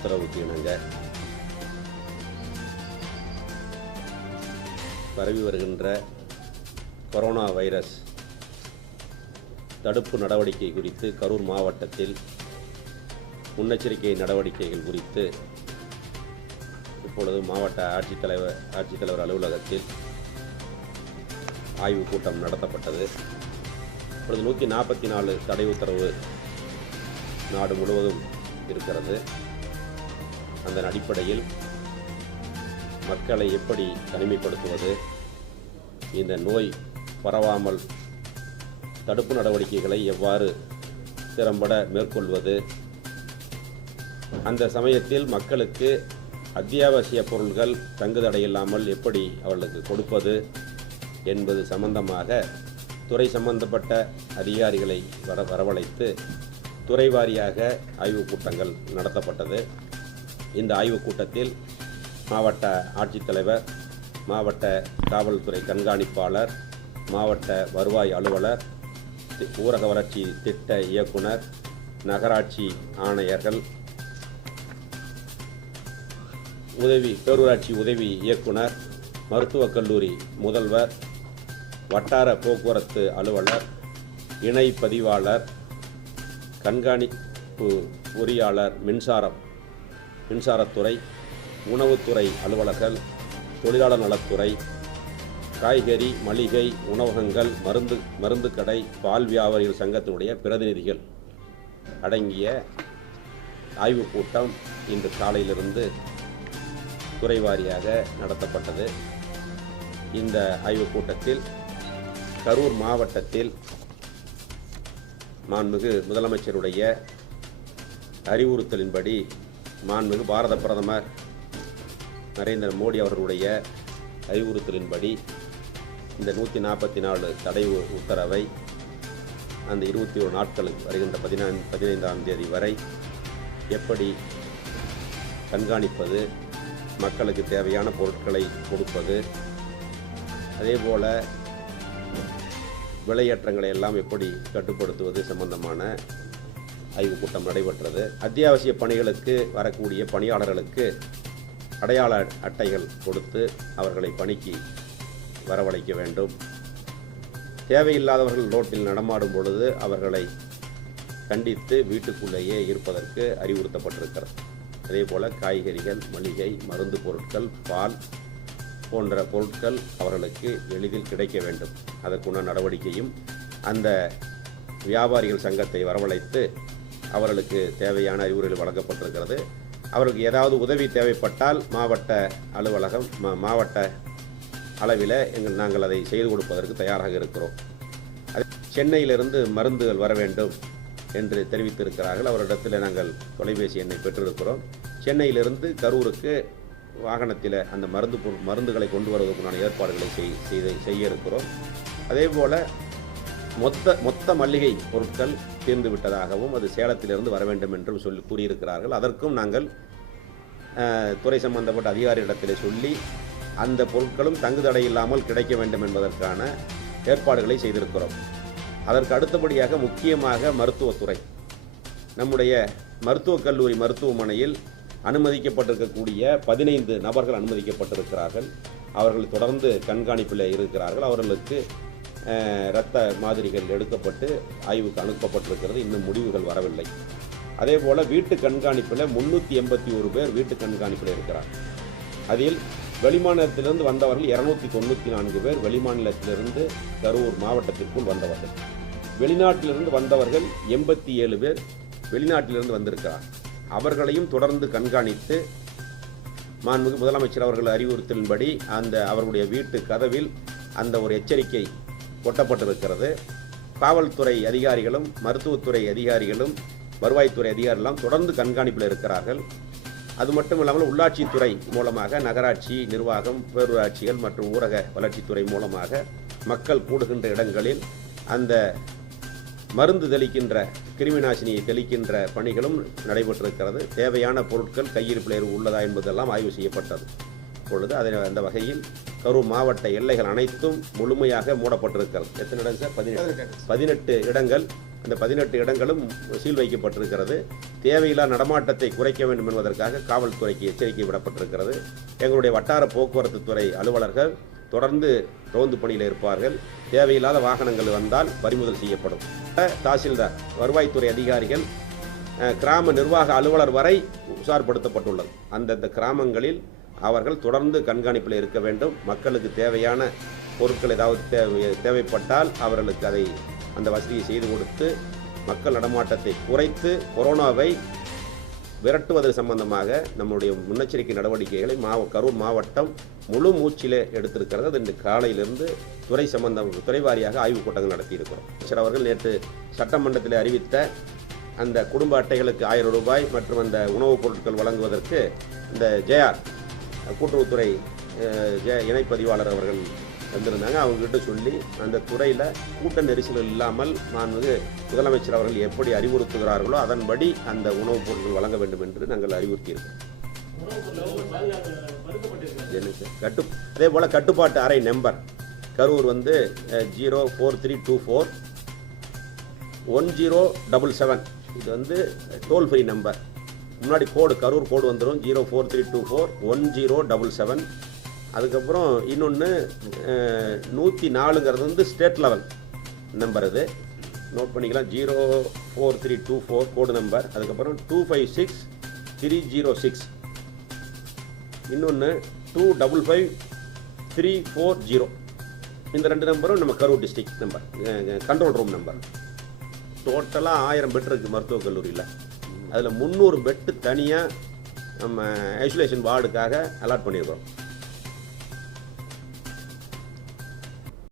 உத்தரவுக்கு இணங்க பரவி வருகின்ற கொரோனா வைரஸ் தடுப்பு நடவடிக்கை குறித்து கரூர் மாவட்டத்தில் முன்னெச்சரிக்கை நடவடிக்கைகள் குறித்து இப்பொழுது மாவட்ட ஆட்சித்தலைவர் அலுவலகத்தில் ஆய்வுக் கூட்டம் நடத்தப்பட்டது. இப்பொழுது 144 தடை உத்தரவு நாடு முழுவதும் இருக்கிறது. அதன் அடிப்படையில் மக்களை எப்படி தனிமைப்படுத்துவது, இந்த நோய் பரவாமல் தடுப்பு நடவடிக்கைகளை எவ்வாறு திறம்பட மேற்கொள்வது, அந்த சமயத்தில் மக்களுக்கு அத்தியாவசிய பொருட்கள் தங்குதடையில்லாமல் எப்படி அவர்களுக்கு கொடுப்பது என்பது சம்பந்தமாக துறை சம்பந்தப்பட்ட அதிகாரிகளை வரவழைத்து துறை வாரியாக ஆய்வுக் கூட்டங்கள் நடத்தப்பட்டது. இந்த ஆய்வுக் கூட்டத்தில் மாவட்ட ஆட்சித்தலைவர், மாவட்ட காவல்துறை கண்காணிப்பாளர், மாவட்ட வருவாய் அலுவலர், ஊரக வளர்ச்சி திட்ட இயக்குனர், நகராட்சி ஆணையர்கள், பேரூராட்சி உதவி இயக்குனர், மருத்துவக் கல்லூரி முதல்வர், வட்டார போக்குவரத்து அலுவலர், இணை பதிவாளர், கண்காணிப்பு பொறியாளர், மின்சாரத்துறை, உணவுத்துறை அலுவலர்கள், தொழிலாளர் நலத்துறை, காய்கறி மளிகை உணவகங்கள், மருந்து கடை, பால் வியாபாரிகள் சங்கத்தினுடைய பிரதிநிதிகள் அடங்கிய ஆய்வுக் கூட்டம் இன்று காலையிலிருந்து துறை வாரியாக நடத்தப்பட்டது. இந்த ஆய்வுக் கூட்டத்தில் கரூர் மாவட்டத்தில் மாண்புமிகு முதலமைச்சருடைய அறிவுறுத்தலின்படி மாண்புமிகு பாரத பிரதமர் நரேந்திர மோடி அவர்களுடைய அறிவுறுத்தலின்படி இந்த 144 தடை உத்தரவை அந்த 21 நாட்களுக்கு வருகின்ற 15ஆம் தேதி வரை எப்படி கண்காணிப்பது, மக்களுக்கு தேவையான பொருட்களை கொடுப்பது, அதேபோல விலையேற்றங்களை எல்லாம் எப்படி கட்டுப்படுத்துவது சம்பந்தமான ஆய்வுக் கூட்டம் நடைபெற்றது. அத்தியாவசிய பணிகளுக்கு வரக்கூடிய பணியாளர்களுக்கு அடையாள அட்டைகள் கொடுத்து அவர்களை பணிக்கு வரவழைக்க வேண்டும். தேவையில்லாதவர்கள் ரோட்டில் நடமாடும் பொழுது அவர்களை கண்டித்து வீட்டுக்குள்ளேயே இருப்பதற்கு அறிவுறுத்தப்பட்டிருக்கிறது. அதேபோல் காய்கறிகள், மளிகை, மருந்து பொருட்கள், பால் போன்ற பொருட்கள் அவர்களுக்கு எளிதில் கிடைக்க வேண்டும். அதற்குள்ள நடவடிக்கையும் அந்த வியாபாரிகள் சங்கத்தை வரவழைத்து அவர்களுக்கு தேவையான அறிவுரைகள் வழங்கப்பட்டிருக்கிறது. அவர்களுக்கு ஏதாவது உதவி தேவைப்பட்டால் மாவட்ட அலுவலகம், மாவட்ட அளவில் நாங்கள் அதை செய்து கொடுப்பதற்கு தயாராக இருக்கிறோம். சென்னையிலிருந்து மருந்துகள் வர வேண்டும் என்று தெரிவித்திருக்கிறார்கள். அவரிடத்தில் நாங்கள் தொலைபேசி எண்ணை பெற்றிருக்கிறோம். சென்னையிலிருந்து கரூருக்கு வாகனத்தில் அந்த மருந்துகளை கொண்டு வருவதற்குண்டான ஏற்பாடுகளை செய்ய இருக்கிறோம். அதே போல் மொத்த மல்லிகை பொருட்கள் தீர்ந்து விட்டதாகவும் அது சேலத்திலிருந்து வர வேண்டும் என்றும் கூறியிருக்கிறார்கள். அதற்கும் நாங்கள் துறை சம்பந்தப்பட்ட அதிகாரிகளிடத்தில் சொல்லி அந்த பொருட்களும் தங்குதடை இல்லாமல் கிடைக்க வேண்டும் என்பதற்கான ஏற்பாடுகளை செய்திருக்கிறோம். அதற்கு அடுத்தபடியாக முக்கியமாக மருத்துவத்துறை, நம்முடைய மருத்துவக் கல்லூரி மருத்துவமனையில் அனுமதிக்கப்பட்டிருக்கக்கூடிய 15 நபர்கள் அனுமதிக்கப்பட்டிருக்கிறார்கள். அவர்கள் தொடர்ந்து கண்காணிப்பில் இருக்கிறார்கள். அவர்களுக்கு இரத்த மாதிரிகள் எடுக்கப்பட்டு ஆய்வுக்கு அனுப்பப்பட்டிருக்கிறது. இன்னும் முடிவுகள் வரவில்லை. அதே போல் வீட்டு கண்காணிப்பில் 381 பேர் வீட்டு கண்காணிப்பில் இருக்கிறார்கள். அதில் வெளிமாநிலத்திலிருந்து வந்தவர்கள் 294 பேர் வெளிமாநிலத்திலிருந்து கரூர் மாவட்டத்திற்குள் வந்தவர்கள். வெளிநாட்டிலிருந்து வந்தவர்கள் 87 பேர் வெளிநாட்டிலிருந்து வந்திருக்கிறார். அவர்களையும் தொடர்ந்து கண்காணித்து மாண்புமிகு முதலமைச்சர் அவர்கள் அறிவுறுத்தலின்படி அவர்களுடைய வீட்டு கதவில் அந்த ஒரு எச்சரிக்கை ஒட்டப்பட்டிருக்கிறது. காவல்துறை அதிகாரிகளும், மருத்துவத்துறை அதிகாரிகளும், வருவாய்த்துறை அதிகாரிகளும் தொடர்ந்து கண்காணிப்பில் இருக்கிறார்கள். அது மட்டும் இல்லாமல் உள்ளாட்சித்துறை மூலமாக நகராட்சி நிர்வாகம், பேரூராட்சிகள் மற்றும் ஊரக வளர்ச்சித்துறை மூலமாக மக்கள் கூடுகின்ற இடங்களில் அந்த மருந்து தெளிக்கின்ற, கிருமிநாசினியை தெளிக்கின்ற பணிகளும் நடைபெற்றிருக்கிறது. தேவையான பொருட்கள் கையிருப்பில் உள்ளதா என்பதெல்லாம் ஆய்வு செய்யப்பட்டது. இப்பொழுது அந்த வகையில் கரூர் மாவட்ட எல்லைகள் அனைத்தும் முழுமையாக மூடப்பட்டிருக்கிறது. எத்தனை இடம் சார்? 18 இடங்கள் அந்த 18 இடங்களும் சீல் வைக்கப்பட்டிருக்கிறது. தேவையில்லா நடமாட்டத்தை குறைக்க வேண்டும் என்பதற்காக காவல்துறைக்கு எச்சரிக்கை விடப்பட்டிருக்கிறது. எங்களுடைய வட்டார போக்குவரத்து துறை அலுவலர்கள் தொடர்ந்து ரோந்து பணியில் இருப்பார்கள். தேவையில்லாத வாகனங்கள் வந்தால் பறிமுதல் செய்யப்படும். தாசில்தார், வருவாய்த்துறை அதிகாரிகள், கிராம நிர்வாக அலுவலர் வரை உஷார்படுத்தப்பட்டுள்ளது. அந்தந்த கிராமங்களில் அவர்கள் தொடர்ந்து கண்காணிப்பில் இருக்க வேண்டும். மக்களுக்கு தேவையான பொருட்கள் ஏதாவது தேவைப்பட்டால் அவர்களுக்கு அந்த வசதியை செய்து கொடுத்து மக்கள் நடமாட்டத்தை குறைத்து கொரோனாவை விரட்டுவது சம்பந்தமாக நம்முடைய முன்னெச்சரிக்கை நடவடிக்கைகளை கரூர் மாவட்டம் முழு மூச்சிலே எடுத்திருக்கிறது. அது இன்று காலையிலிருந்து துறை வாரியாக ஆய்வுக் கூட்டங்கள் நடத்தியிருக்கிறோம். அமைச்சர் அவர்கள் நேற்று சட்டமன்றத்தில் அறிவித்த அந்த குடும்ப அட்டைகளுக்கு 1000 ரூபாய் மற்றும் அந்த உணவுப் பொருட்கள் வழங்குவதற்கு இந்த ஜேஆர் கூட்டுறவுத்துறை இணைப்பதிவாளர் அவர்கள் வந்திருந்தாங்க. அவங்ககிட்ட சொல்லி அந்த துறையில் கூட்ட நெரிசல் இல்லாமல் முதலமைச்சர் அவர்கள் எப்படி அறிவுறுத்துகிறார்களோ அதன்படி அந்த உணவுப் பொருட்கள் வழங்க வேண்டும் என்று நாங்கள் அறிவுறுத்தியிருக்கோம். அதே போல் கட்டுப்பாட்டு அறை நம்பர் கரூர் 04324 1077. இது டோல் ஃப்ரீ நம்பர். முன்னாடி கரூர் கோடு வந்துடும் 04324 1077. அதுக்கப்புறம் இன்னொன்று 104ங்கிறது ஸ்டேட் லெவல் நம்பர். இது நோட் பண்ணிக்கலாம். 04324 கோடு நம்பர். அதுக்கப்புறம் 256306. இன்னொன்று 255340. இந்த 2 நம்பரும் நம்ம Karur district number, control room number. டோட்டலாக 1000 பெட் இருக்குது மருத்துவக் கல்லூரியில். அதில் 300 பெட்டு தனியாக நம்ம ஐசோலேஷன் வார்டுக்காக அலாட் பண்ணியிருக்கிறோம்.